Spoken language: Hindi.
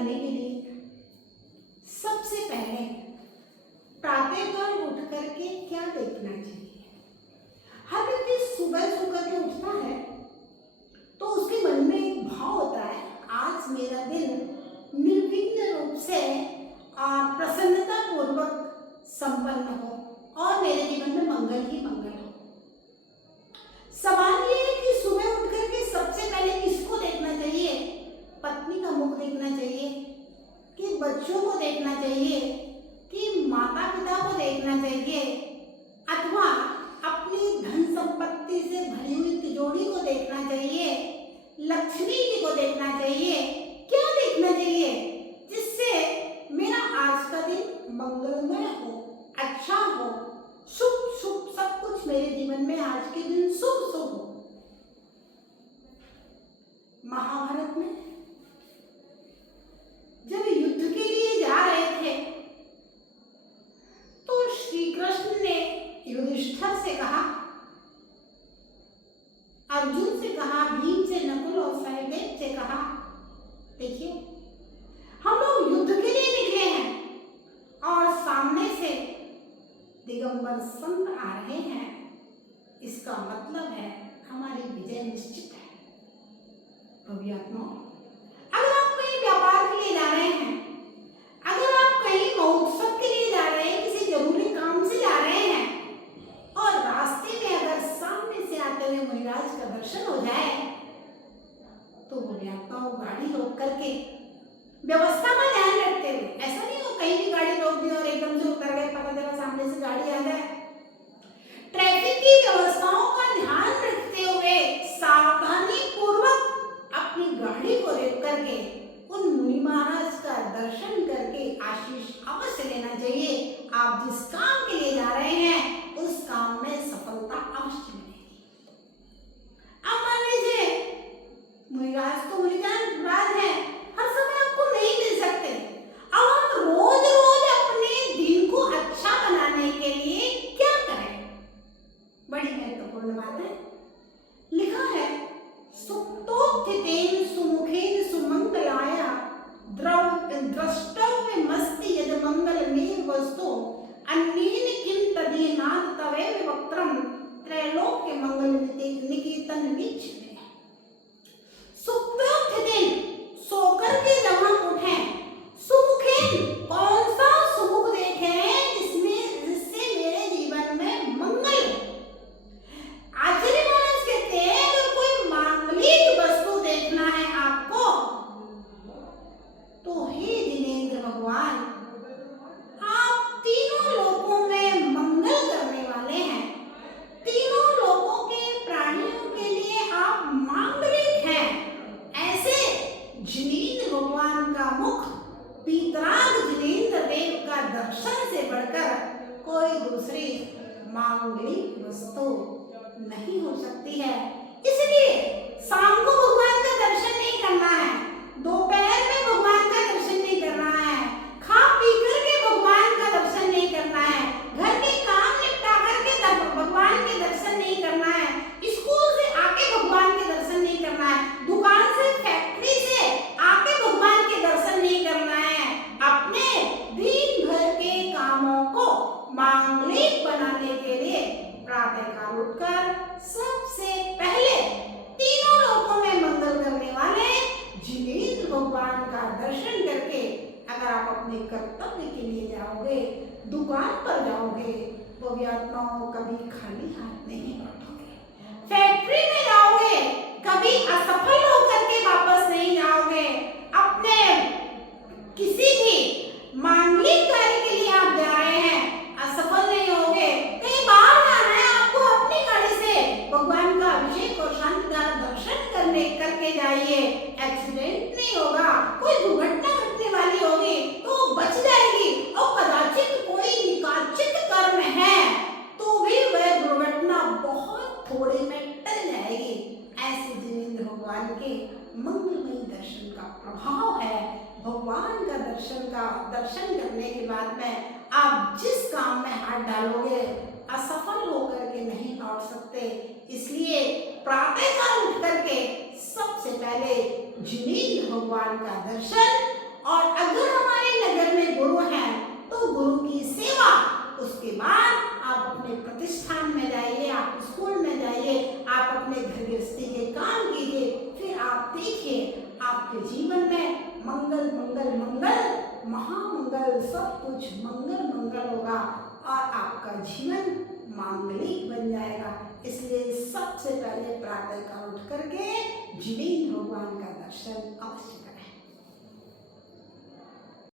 बनाने के लिए सबसे पहले प्रातःकाल उठ करके क्या देखना चाहिए? हर व्यक्ति सुबह सुबह के उठता है तो उसके मन में एक भाव होता है, आज मेरा दिन निर्विघ्न रूप से और प्रसन्नता पूर्वक संपन्न हो और मेरे जीवन में मंगल ही मंगल हो। सवाल ये है कि सुबह उठ करके सबसे पहले किसको देखना चाहिए? पत्नी का मुख देखना चाहिए कि बच्चों को देखना चाहिए कि माता पिता को देखना चाहिए, अथवा अपनी धन संपत्ति से भरी हुई तिजोरी को देखना चाहिए, लक्ष्मी जी को देखना चाहिए? क्या देखना चाहिए जिससे मेरा आज का दिन मंगलमय हो, अच्छा हो, शुभ शुभ सब कुछ मेरे जीवन में आज के दिन शुभ शुभ हो। महाभारत में जब युद्ध के लिए जा रहे थे तो श्री कृष्ण ने युधिष्ठिर से कहा, अर्जुन से कहा, भीम से, नकुल और सहदेव से कहा, देखिए हम लोग युद्ध के लिए निकले हैं और सामने से दिगंबर संत आ रहे हैं, इसका मतलब है हमारी विजय निश्चित है। अगर आप कहीं व्यापार के लिए जा रहे हैं, अगर आप कहीं महोत्सव के लिए जा रहे हैं, किसी जरूरी काम से जा रहे हैं और रास्ते में अगर सामने से आते हुए मुनिराज का दर्शन हो जाए तो वो गाड़ी रोक करके व्यवस्था का ध्यान रखते हुए, ऐसा नहीं हो कहीं भी गाड़ी रोक दी और एकदम से उतर गए, पता चला सामने से गाड़ी आ जाए, ट्रैफिक की व्यवस्थाओं का ध्यान रखते हुए सावधानी पूर्वक अपनी गाड़ी को रोक करके उन मुनि महाराज का दर्शन करके आशीष अवश्य लेना चाहिए। आप जिस काम के लिए जा रहे हैं उस काम में सफलता अवश्य मिलेगी। अब मान लीजिए मुनिराज तो मुनिराज है, हर समय आपको नहीं मिल सकते। अब हम रोज रोज अपने दिन को अच्छा बनाने के लिए क्या करें? बड़ी महत्वपूर्ण बात है। लिखा है, सुप्तोत्थितेन सुमुखेन सुमंगलाय द्रष्टव्य मस्ति यद मंगलमेव वस्तु अन्येन किं तदीनात् तवेव वक्त्रम त्रैलोक्य मंगल निकेतन वीक्षते। सुप्तोत्थितेन, सोकर के जब हम उठें, सुमुखेन, कौन सा सुमुख देखें जिससे मेरे जीवन में मंगल हो। आचार्य महाराज कहते हैं, अगर कोई मांगलिक वस्तु देखना है आपको तो हे जिनेंद्र भगवान, आप तीनों लोकों में मंगल करने वाले हैं, तीनों लोकों के प्राणियों के लिए आप मांगलिक हैं। ऐसे जिनेंद्र भगवान का मुख, पीतराग जिनेंद्र देव का दर्शन से बढ़कर कोई दूसरी मांगलिक वस्तु नहीं हो सकती है। इसलिए शाम को भगवान का दर्शन नहीं करना है, दोपहर में भगवान का दर्शन नहीं करना है, खा पी करके भगवान का दर्शन नहीं करना है, घर के काम निपटा करके भगवान के दर्शन नहीं करना है, स्कूल से आके भगवान के दर्शन नहीं करना है, दुकान से, फैक्ट्री से आके भगवान के दर्शन नहीं करना है। अपने दिन भर के कामों को मांगलिक बनाने के लिए प्रातःकाल उठकर सबसे पहले तीनों लोकों में मंगल करने वाले जिनेंद्र भगवान का दर्शन करके अगर आप अपने कर्तव्य के लिए जाओगे, दुकान पर जाओगे, तो भी आत्माओं कभी खाली हाथ नहीं लौटोगे। फैक्ट्री में जाओगे, कभी असफल होकर के वापस नहीं जाओगे। अपने किसी भी मांगलिक कार्य के लिए आप जा रहे हैं, असफल नहीं होगे। कहीं बाहर जाना है आपको, अपनी गाड़ी से भगवान का अभिषेक और शांतिदायक दर्शन करके जाइए, एक्सीडेंट नहीं होगा, कोई दुर्घटना घटने वाली होगी तो बच जाएगी, और कदाचित कोई निकाचित कर्म है तो भी वह दुर्घटना बहुत थोड़े में टल जाएगी। ऐसे जिनेंद्र भगवान के मंगलमय दर्शन का प्रभाव है। भगवान का दर्शन करने के बाद में आप जिस काम में हाथ डालोगे असफल होकर के नहीं लौट सकते। इसलिए प्रातःकाल उठ करके सबसे पहले जिनेंद्र भगवान का दर्शन और अगर हमारे नगर में गुरु हैं तो गुरु की सेवा, उसके बाद आप अपने प्रतिष्ठान में जाइए, आप स्कूल में जाइए, आप अपने घर गृहस्थी के काम कीजिए, फिर आप देखिए आपके जीवन में मंगल मंगल मंगल, महामंगल, सब कुछ मंगल मंगल होगा और आपका जीवन मांगलिक बन जाएगा। इसलिए सबसे पहले प्रातः काल उठ करके जीवेंद्र भगवान का दर्शन अवश्य